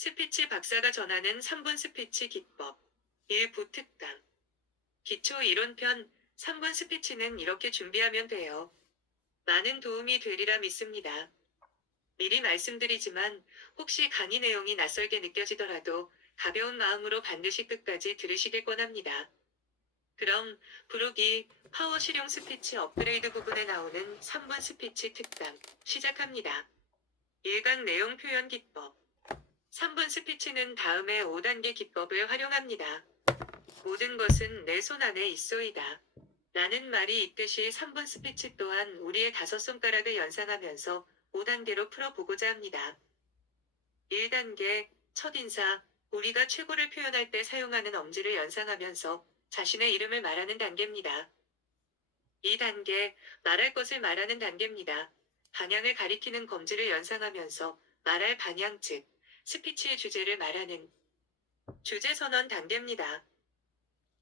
스피치 박사가 전하는 3분 스피치 기법. 일부 특강. 기초 이론편 3분 스피치는 이렇게 준비하면 돼요. 많은 도움이 되리라 믿습니다. 미리 말씀드리지만 혹시 강의 내용이 낯설게 느껴지더라도 가벼운 마음으로 반드시 끝까지 들으시길 권합니다. 그럼 부록이 파워 실용 스피치 업그레이드 부분에 나오는 3분 스피치 특강 시작합니다. 1강 내용 표현 기법. 3분 스피치는 다음의 5단계 기법을 활용합니다. 모든 것은 내 손 안에 있소이다. 라는 말이 있듯이 3분 스피치 또한 우리의 5손가락을 연상하면서 5단계로 풀어보고자 합니다. 1단계, 첫인사. 우리가 최고를 표현할 때 사용하는 엄지를 연상하면서 자신의 이름을 말하는 단계입니다. 2단계, 말할 것을 말하는 단계입니다. 방향을 가리키는 검지를 연상하면서 말할 방향 즉, 스피치의 주제를 말하는 주제 선언 단계입니다.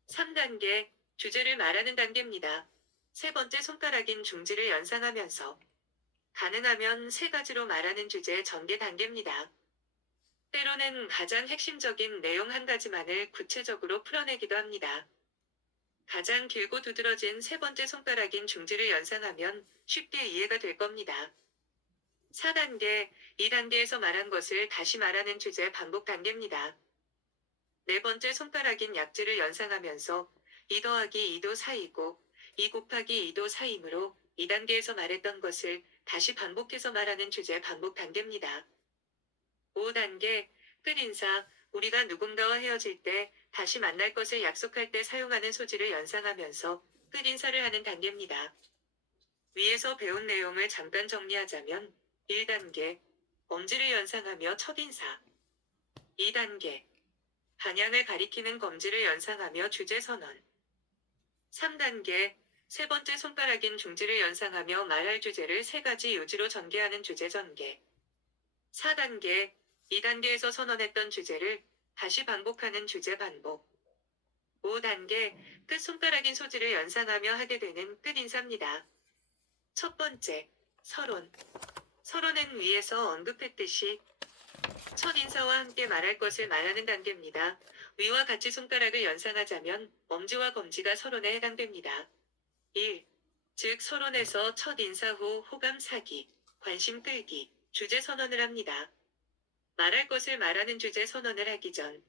3단계, 주제를 말하는 단계입니다. 세 번째 손가락인 중지를 연상하면서 가능하면 세 가지로 말하는 주제 전개 단계입니다. 때로는 가장 핵심적인 내용 한 가지만을 구체적으로 풀어내기도 합니다. 가장 길고 두드러진 세 번째 손가락인 중지를 연상하면 쉽게 이해가 될 겁니다. 4단계, 2단계에서 말한 것을 다시 말하는 주제 반복 단계입니다. 네 번째 손가락인 약지를 연상하면서 2 더하기 2도 4이고 2 곱하기 2도 4이므로 2단계에서 말했던 것을 다시 반복해서 말하는 주제 반복 단계입니다. 5단계, 끝인사. 우리가 누군가와 헤어질 때 다시 만날 것을 약속할 때 사용하는 소지를 연상하면서 끝인사를 하는 단계입니다. 위에서 배운 내용을 잠깐 정리하자면 1단계, 엄지를 연상하며 첫인사. 2단계, 방향을 가리키는 검지를 연상하며 주제 선언. 3단계, 세 번째 손가락인 중지를 연상하며 말할 주제를 세 가지 요지로 전개하는 주제 전개. 4단계, 2단계에서 선언했던 주제를 다시 반복하는 주제 반복. 5단계, 끝 손가락인 소지를 연상하며 하게 되는 끝 인사입니다. 첫 번째, 서론. 서론은 위에서 언급했듯이 첫 인사와 함께 말할 것을 말하는 단계입니다. 위와 같이 손가락을 연상하자면 엄지와 검지가 서론에 해당됩니다. 1. 즉 서론에서 첫 인사 후 호감 사기, 관심 끌기, 주제 선언을 합니다. 말할 것을 말하는 주제 선언을 하기 전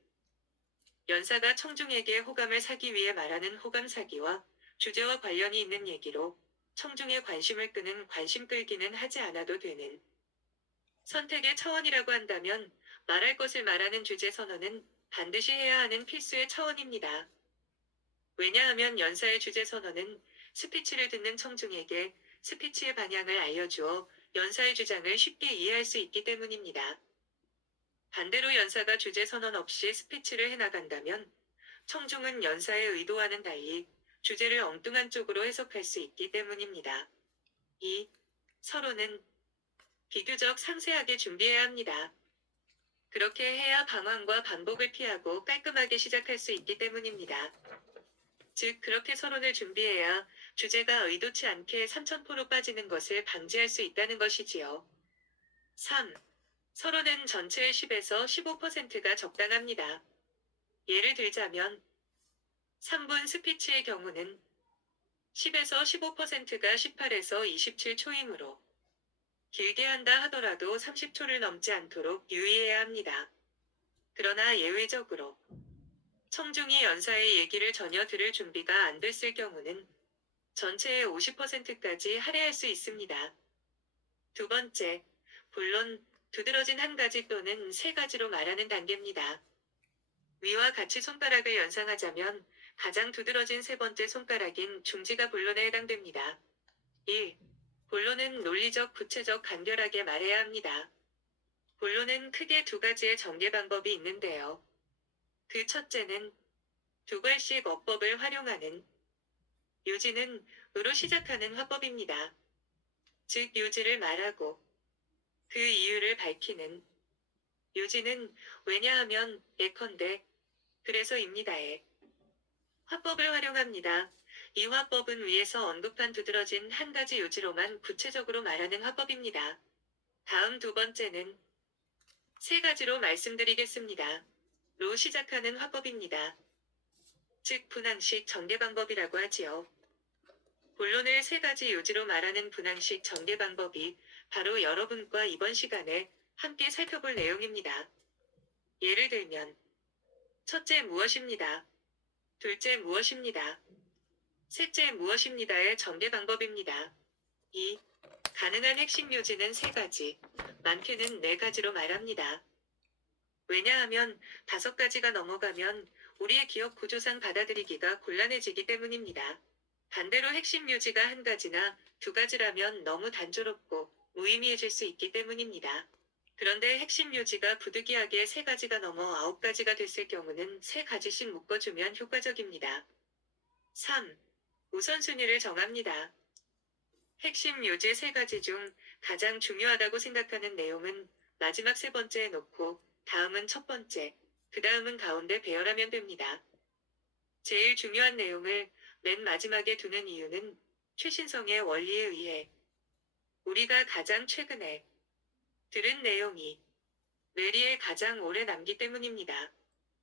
연사가 청중에게 호감을 사기 위해 말하는 호감 사기와 주제와 관련이 있는 얘기로 청중의 관심을 끄는 관심 끌기는 하지 않아도 되는 선택의 차원이라고 한다면 말할 것을 말하는 주제 선언은 반드시 해야 하는 필수의 차원입니다. 왜냐하면 연사의 주제 선언은 스피치를 듣는 청중에게 스피치의 방향을 알려주어 연사의 주장을 쉽게 이해할 수 있기 때문입니다. 반대로 연사가 주제 선언 없이 스피치를 해나간다면 청중은 연사의 의도와는 달리 주제를 엉뚱한 쪽으로 해석할 수 있기 때문입니다. 2. 서론은 비교적 상세하게 준비해야 합니다. 그렇게 해야 방황과 반복을 피하고 깔끔하게 시작할 수 있기 때문입니다. 즉 그렇게 서론을 준비해야 주제가 의도치 않게 삼천포로 빠지는 것을 방지할 수 있다는 것이지요. 3. 서론은 전체의 10에서 15%가 적당합니다. 예를 들자면 3분 스피치의 경우는 10에서 15%가 18에서 27초이므로 길게 한다 하더라도 30초를 넘지 않도록 유의해야 합니다. 그러나 예외적으로 청중이 연사의 얘기를 전혀 들을 준비가 안 됐을 경우는 전체의 50%까지 할애할 수 있습니다. 두 번째, 본론, 두드러진 한 가지 또는 세 가지로 말하는 단계입니다. 위와 같이 손가락을 연상하자면 가장 두드러진 세 번째 손가락인 중지가 본론에 해당됩니다. 1. 본론은 논리적, 구체적, 간결하게 말해야 합니다. 본론은 크게 두 가지의 전개 방법이 있는데요. 그 첫째는 두 글씩 어법을 활용하는 요지는 으로 시작하는 화법입니다. 즉 요지를 말하고 그 이유를 밝히는 요지는 왜냐하면 예컨대 그래서입니다에 화법을 활용합니다. 이 화법은 위에서 언급한 두드러진 한 가지 요지로만 구체적으로 말하는 화법입니다. 다음 두 번째는 세 가지로 말씀드리겠습니다. 로 시작하는 화법입니다. 즉 분항식 전개 방법이라고 하지요. 본론을 세 가지 요지로 말하는 분항식 전개 방법이 바로 여러분과 이번 시간에 함께 살펴볼 내용입니다. 예를 들면 첫째 무엇입니다. 둘째 무엇입니다. 셋째 무엇입니다의 전개 방법입니다. 2. 가능한 핵심 요지는 세 가지, 많게는 네 가지로 말합니다. 왜냐하면 다섯 가지가 넘어가면 우리의 기억 구조상 받아들이기가 곤란해지기 때문입니다. 반대로 핵심 요지가 한 가지나 두 가지라면 너무 단조롭고 무의미해질 수 있기 때문입니다. 그런데 핵심 요지가 부득이하게 세 가지가 넘어 9가지가 됐을 경우는 세 가지씩 묶어주면 효과적입니다. 3. 우선순위를 정합니다. 핵심 요지 세 가지 중 가장 중요하다고 생각하는 내용은 마지막 세 번째에 놓고 다음은 첫 번째, 그 다음은 가운데 배열하면 됩니다. 제일 중요한 내용을 맨 마지막에 두는 이유는 최신성의 원리에 의해 우리가 가장 최근에 들은 내용이 뇌리에 가장 오래 남기 때문입니다.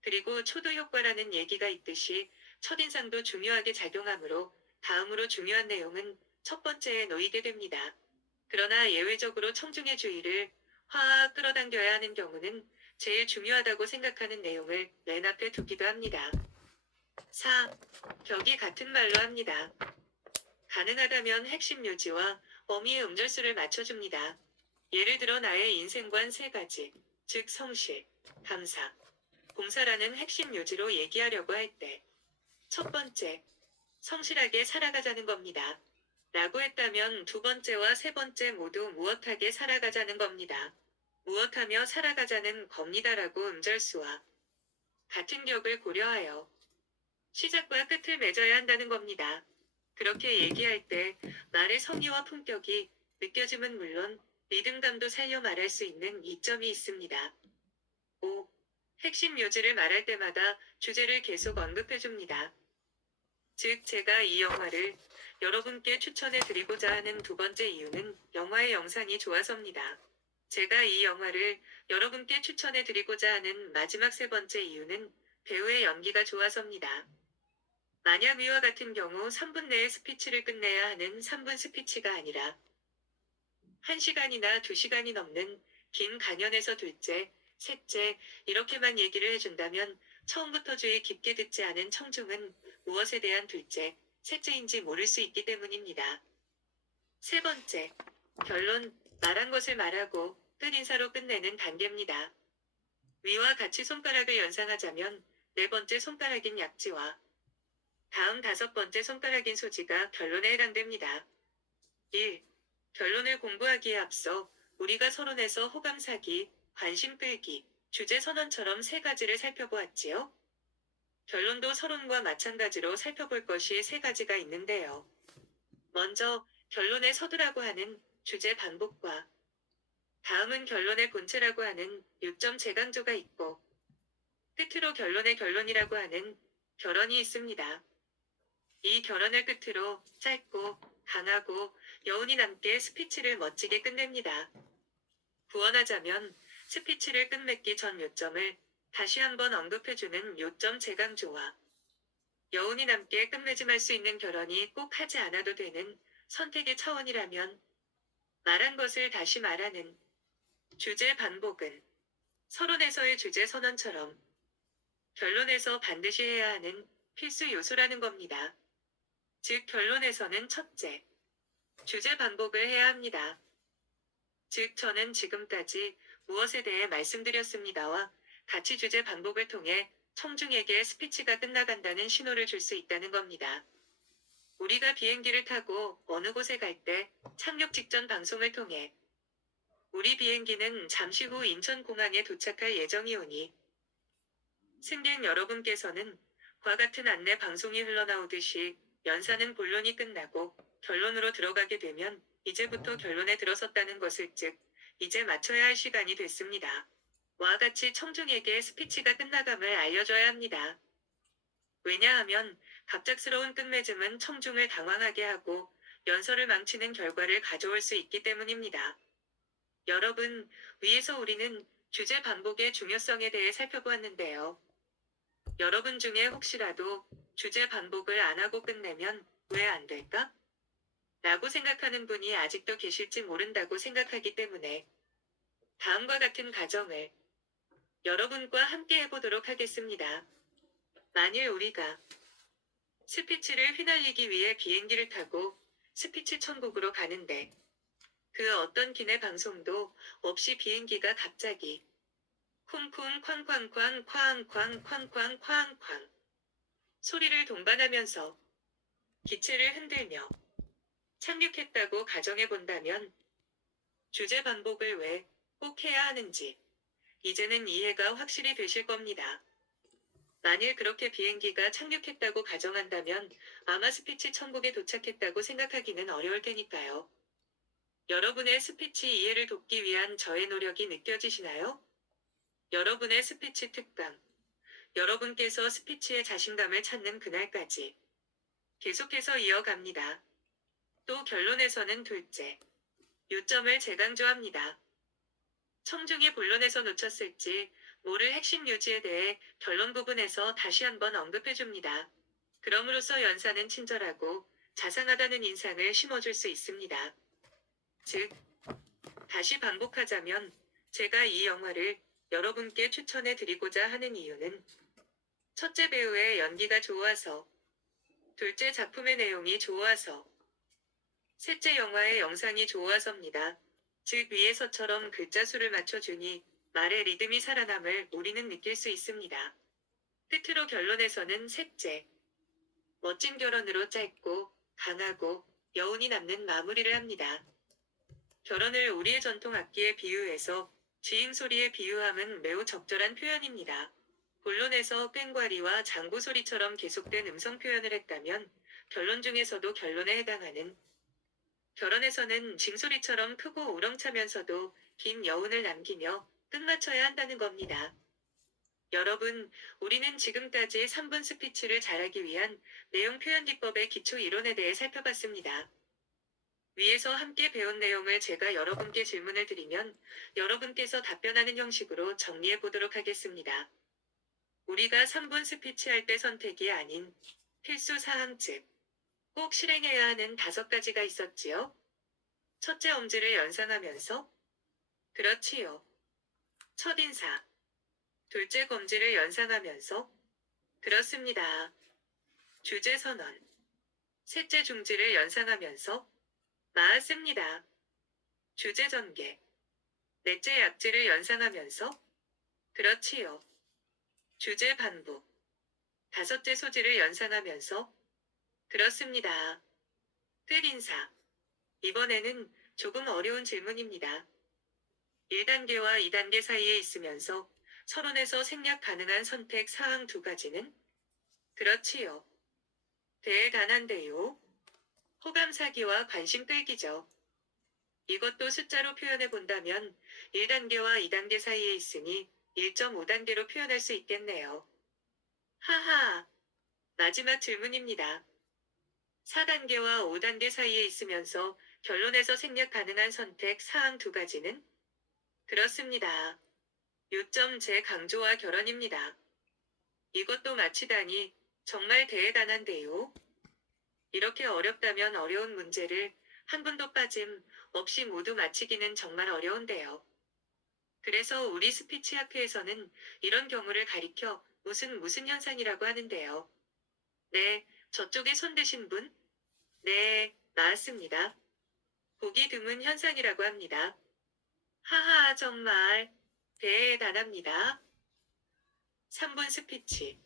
그리고 초도 효과라는 얘기가 있듯이 첫인상도 중요하게 작용하므로 다음으로 중요한 내용은 첫 번째에 놓이게 됩니다. 그러나 예외적으로 청중의 주의를 확 끌어당겨야 하는 경우는 제일 중요하다고 생각하는 내용을 맨 앞에 두기도 합니다. 4. 격이 같은 말로 합니다. 가능하다면 핵심 요지와 어미의 음절수를 맞춰줍니다. 예를 들어 나의 인생관 세 가지, 즉 성실, 감사, 봉사라는 핵심 요지로 얘기하려고 할 때 첫 번째, 성실하게 살아가자는 겁니다. 라고 했다면 두 번째와 세 번째 모두 무엇하게 살아가자는 겁니다. 무엇하며 살아가자는 겁니다라고 음절수와 같은 격을 고려하여 시작과 끝을 맺어야 한다는 겁니다. 그렇게 얘기할 때 말의 성의와 품격이 느껴짐은 물론 리듬감도 살려 말할 수 있는 이점이 있습니다. 5. 핵심 요지를 말할 때마다 주제를 계속 언급해줍니다. 즉 제가 이 영화를 여러분께 추천해 드리고자 하는 두 번째 이유는 영화의 영상이 좋아서입니다. 제가 이 영화를 여러분께 추천해 드리고자 하는 마지막 세 번째 이유는 배우의 연기가 좋아서입니다. 만약 위와 같은 경우 3분 내에 스피치를 끝내야 하는 3분 스피치가 아니라 1시간이나 2시간이 넘는 긴 강연에서 둘째, 셋째 이렇게만 얘기를 해준다면 처음부터 주의 깊게 듣지 않은 청중은 무엇에 대한 둘째, 셋째인지 모를 수 있기 때문입니다. 세 번째, 결론, 말한 것을 말하고 끝인사로 끝내는 단계입니다. 위와 같이 손가락을 연상하자면 네 번째 손가락인 약지와 다음 다섯 번째 손가락인 소지가 결론에 해당됩니다. 1. 결론을 공부하기에 앞서 우리가 서론에서 호감 사기, 관심 끌기, 주제 선언처럼 세 가지를 살펴보았지요. 결론도 서론과 마찬가지로 살펴볼 것이 세 가지가 있는데요. 먼저 결론의 서두라고 하는 주제 반복과 다음은 결론의 본체라고 하는 요점 재강조가 있고 끝으로 결론의 결론이라고 하는 결언이 있습니다. 이 결언을 끝으로 짧고 강하고 여운이 남게 스피치를 멋지게 끝냅니다. 구원하자면 스피치를 끝맺기 전 요점을 다시 한번 언급해주는 요점 재강조와 여운이 남게 끝맺음할 수 있는 결언이 꼭 하지 않아도 되는 선택의 차원이라면 말한 것을 다시 말하는 주제 반복은 서론에서의 주제 선언처럼 결론에서 반드시 해야 하는 필수 요소라는 겁니다. 즉 결론에서는 첫째, 주제 반복을 해야 합니다. 즉 저는 지금까지 무엇에 대해 말씀드렸습니다와 같이 주제 반복을 통해 청중에게 스피치가 끝나간다는 신호를 줄 수 있다는 겁니다. 우리가 비행기를 타고 어느 곳에 갈 때 착륙 직전 방송을 통해 우리 비행기는 잠시 후 인천공항에 도착할 예정이오니 승객 여러분께서는 과 같은 안내 방송이 흘러나오듯이 연사는 본론이 끝나고 결론으로 들어가게 되면 이제부터 결론에 들어섰다는 것을 즉 이제 맞춰야 할 시간이 됐습니다. 와 같이 청중에게 스피치가 끝나감을 알려줘야 합니다. 왜냐하면 갑작스러운 끝맺음은 청중을 당황하게 하고 연설을 망치는 결과를 가져올 수 있기 때문입니다. 여러분, 위에서 우리는 주제 반복의 중요성에 대해 살펴보았는데요. 여러분 중에 혹시라도 주제 반복을 안 하고 끝내면 왜 안 될까? 라고 생각하는 분이 아직도 계실지 모른다고 생각하기 때문에 다음과 같은 가정을 여러분과 함께 해보도록 하겠습니다. 만일 우리가 스피치를 휘날리기 위해 비행기를 타고 스피치 천국으로 가는데 그 어떤 기내 방송도 없이 비행기가 갑자기 쿵쿵 쾅쾅쾅 쾅쾅 쾅쾅 쾅쾅 소리를 동반하면서 기체를 흔들며 착륙했다고 가정해 본다면 주제 반복을 왜 꼭 해야 하는지 이제는 이해가 확실히 되실 겁니다. 만일 그렇게 비행기가 착륙했다고 가정한다면 아마 스피치 천국에 도착했다고 생각하기는 어려울 테니까요. 여러분의 스피치 이해를 돕기 위한 저의 노력이 느껴지시나요? 여러분의 스피치 특강. 여러분께서 스피치의 자신감을 찾는 그날까지 계속해서 이어갑니다. 또 결론에서는 둘째 요점을 재강조합니다. 청중이 본론에서 놓쳤을지 모를 핵심 요지에 대해 결론 부분에서 다시 한번 언급해줍니다. 그럼으로써 연사는 친절하고 자상하다는 인상을 심어줄 수 있습니다. 즉, 다시 반복하자면 제가 이 영화를 여러분께 추천해 드리고자 하는 이유는 첫째 배우의 연기가 좋아서, 둘째 작품의 내용이 좋아서, 셋째 영화의 영상이 좋아서입니다. 즉 위에서처럼 글자 수를 맞춰주니 말의 리듬이 살아남을 우리는 느낄 수 있습니다. 끝으로 결론에서는 셋째, 멋진 결혼으로 짧고 강하고 여운이 남는 마무리를 합니다. 결혼을 우리의 전통 악기에 비유해서 쥐임 소리에 비유함은 매우 적절한 표현입니다. 본론에서 꽹과리와 장구 소리처럼 계속된 음성 표현을 했다면 결론 중에서도 결론에 해당하는 결혼에서는 징소리처럼 크고 우렁차면서도 긴 여운을 남기며 끝마쳐야 한다는 겁니다. 여러분, 우리는 지금까지 3분 스피치를 잘하기 위한 내용 표현 기법의 기초 이론에 대해 살펴봤습니다. 위에서 함께 배운 내용을 제가 여러분께 질문을 드리면 여러분께서 답변하는 형식으로 정리해 보도록 하겠습니다. 우리가 3분 스피치 할 때 선택이 아닌 필수 사항 즉, 꼭 실행해야 하는 5가지가 있었지요. 첫째 엄지를 연상하면서 그렇지요. 첫인사. 둘째 검지를 연상하면서 그렇습니다. 주제 선언. 셋째 중지를 연상하면서 맞습니다. 주제 전개. 넷째 약지를 연상하면서 그렇지요. 주제 반복. 다섯째 소지를 연상하면서 그렇습니다. 끝인사. 이번에는 조금 어려운 질문입니다. 1단계와 2단계 사이에 있으면서 서론에서 생략 가능한 선택 사항 2가지는 그렇지요. 대단한데요. 호감 사기와 관심 끌기죠. 이것도 숫자로 표현해 본다면 1단계와 2단계 사이에 있으니 1.5단계로 표현할 수 있겠네요. 하하. 마지막 질문입니다. 4단계와 5단계 사이에 있으면서 결론에서 생략 가능한 선택 사항 2가지는 그렇습니다. 요점 재강조와 결혼입니다. 이것도 마치다니 정말 대단한데요. 이렇게 어렵다면 어려운 문제를 한 분도 빠짐 없이 모두 마치기는 정말 어려운데요. 그래서 우리 스피치 학회에서는 이런 경우를 가리켜 무슨 현상이라고 하는데요. 네, 저쪽에 손 드신 분? 네, 맞습니다. 보기 드문 현상이라고 합니다. 하하, 정말 대단합니다. 3분 스피치.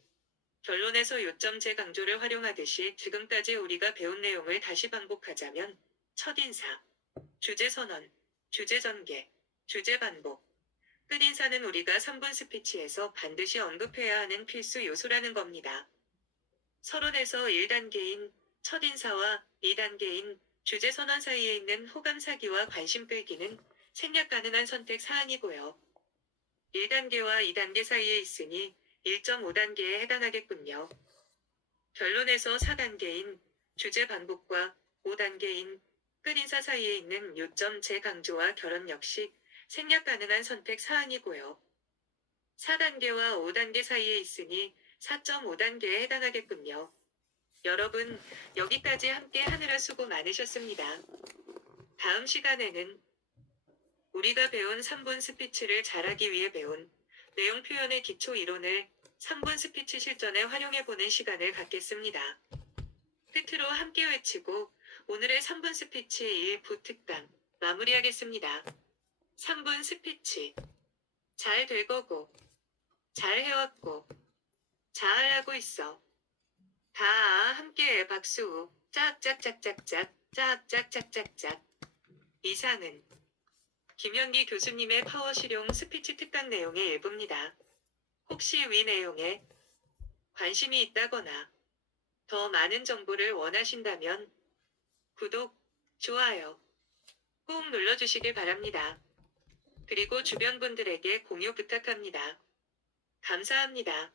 결론에서 요점 재강조를 활용하듯이 지금까지 우리가 배운 내용을 다시 반복하자면 첫인사, 주제 선언, 주제 전개, 주제 반복, 끝인사는 우리가 3분 스피치에서 반드시 언급해야 하는 필수 요소라는 겁니다. 서론에서 1단계인 첫인사와 2단계인 주제 선언 사이에 있는 호감 사기와 관심 끌기는 생략 가능한 선택 사항이고요. 1단계와 2단계 사이에 있으니 1.5단계에 해당하겠군요. 결론에서 4단계인 주제 반복과 5단계인 끝인사 사이에 있는 요점 재강조와 결혼 역시 생략 가능한 선택 사항이고요. 4단계와 5단계 사이에 있으니 4.5단계에 해당하겠군요. 여러분, 여기까지 함께 하느라 수고 많으셨습니다. 다음 시간에는 우리가 배운 3분 스피치를 잘하기 위해 배운 내용 표현의 기초 이론을 3분 스피치 실전에 활용해보는 시간을 갖겠습니다. 끝으로 함께 외치고 오늘의 3분 스피치 일부 특강 마무리하겠습니다. 3분 스피치. 잘 될 거고, 잘 해왔고, 잘하고 있어. 다 함께 박수. 짝짝짝짝짝, 짝짝짝짝짝. 이상은 김현기 교수님의 파워 실용 스피치 특강 내용의 일부입니다. 혹시 위 내용에 관심이 있다거나 더 많은 정보를 원하신다면 구독, 좋아요 꼭 눌러주시길 바랍니다. 그리고 주변 분들에게 공유 부탁합니다. 감사합니다.